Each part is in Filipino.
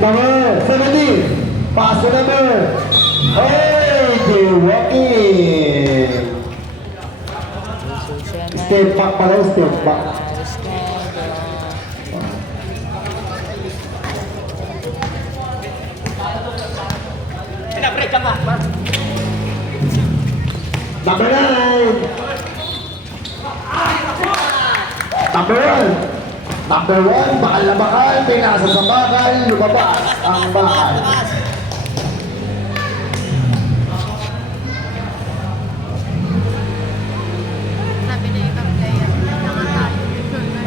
Number 17. Pass to number. Hey, they're walking. Step back pala, step back. Pinabreak ka ba? Number 9. Number 1. Number 1, bakal na bakal, pinasa sa bakal, lumabas ang bakal. Sabi na yung player, nakatayo dito na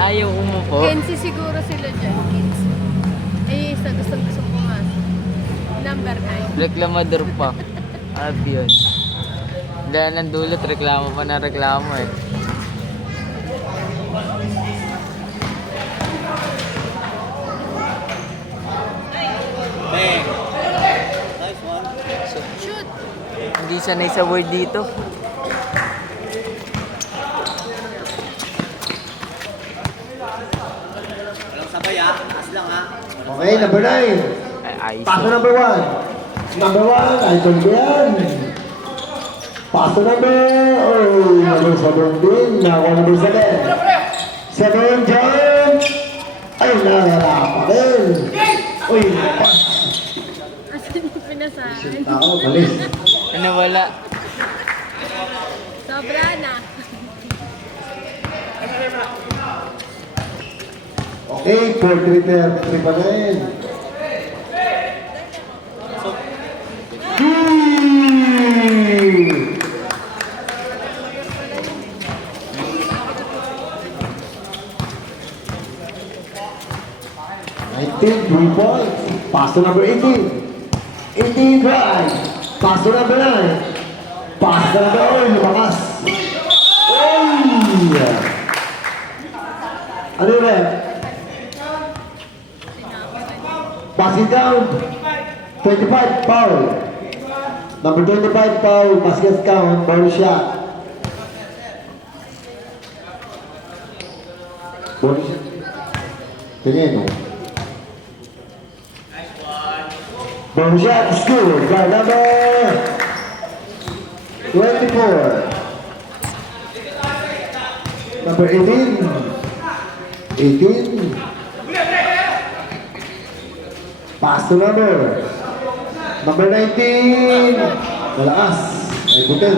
Ayaw umupo. Kenzie siguro sila dyan, kids. Eh, isa gusto pumasok. Number 9. Reklamador pa. Abi yun. Dahil ng dulot, reklamo pa na reklamo eh. Bang! Nice one. Shoot! Hindi sanay sa word dito. Walang sabay ha. Taas lang ha. Okay, number 9. Ay, Pass to number 1. Number 1, ay ko yan. Pass to number, oh, number 17. Nako, number 7. 7, jump. Ay, nawala pa rin. Uy, napas. Asan yung pinasahan? Shit ako, malis. ano wala? Sobra na. Okay, 4-3 pa rin. Three points. Pass to number 18. 18 drive. Pass to number 9. Pass to number 9. Lumakas. Oy! Ano yun eh? Basket count. 25 foul. Number 25 foul. Basket count. Ball shot. Ball shot. Tingin mo. Ball shot scored by number 24. Number 18. 18. Pass to number 19. Malakas. Ay, butin.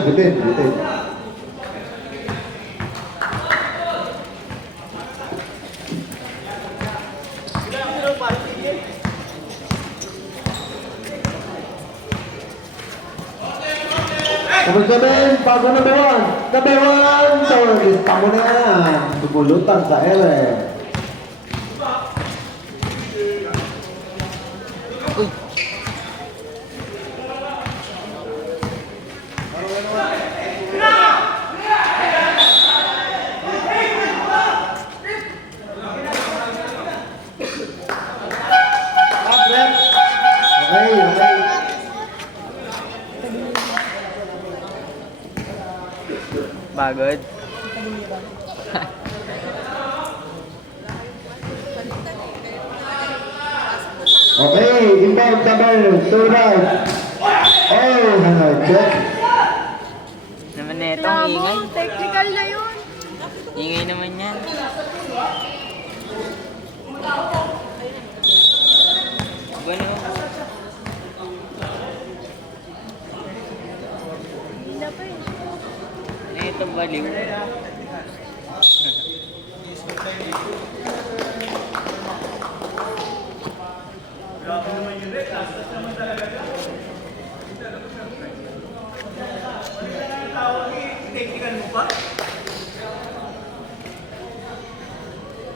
Number 7, bago number 1. Number 1, so, lista mo na yan. Dumulutan sa ere. Uy, Okay. pagod. Okay, inbound number 2 right. Oh, check. Naman na itong Labo, ingay. technical na yun. Ingay naman yan. Bueno. Hindi na pa yun. Ano itong baliw?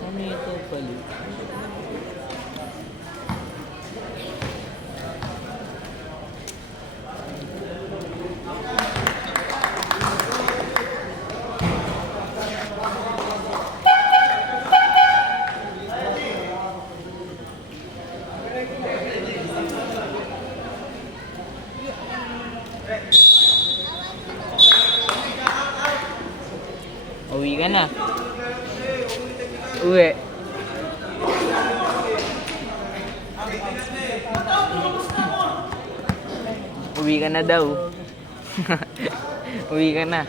Ano ito baliw? Uwi ka na. Uwi. Uwi ka na daw. Uwi ka na.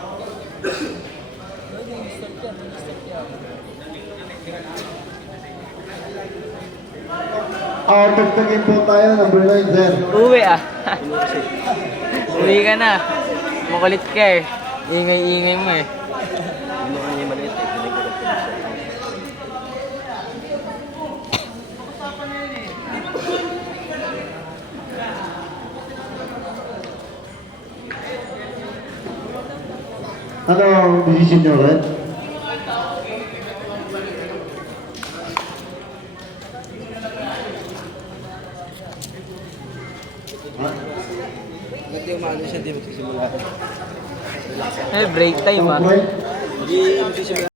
Out of the game po tayo, number 9, sir. Uwi ah. Uwi ka na. Makulit ka eh. Ingay-ingay mo eh. Ano ang decision nyo, Red? Ha? Hindi umano siya, di magsisimula. Eh, break time ah. Okay. Hindi magsisimula.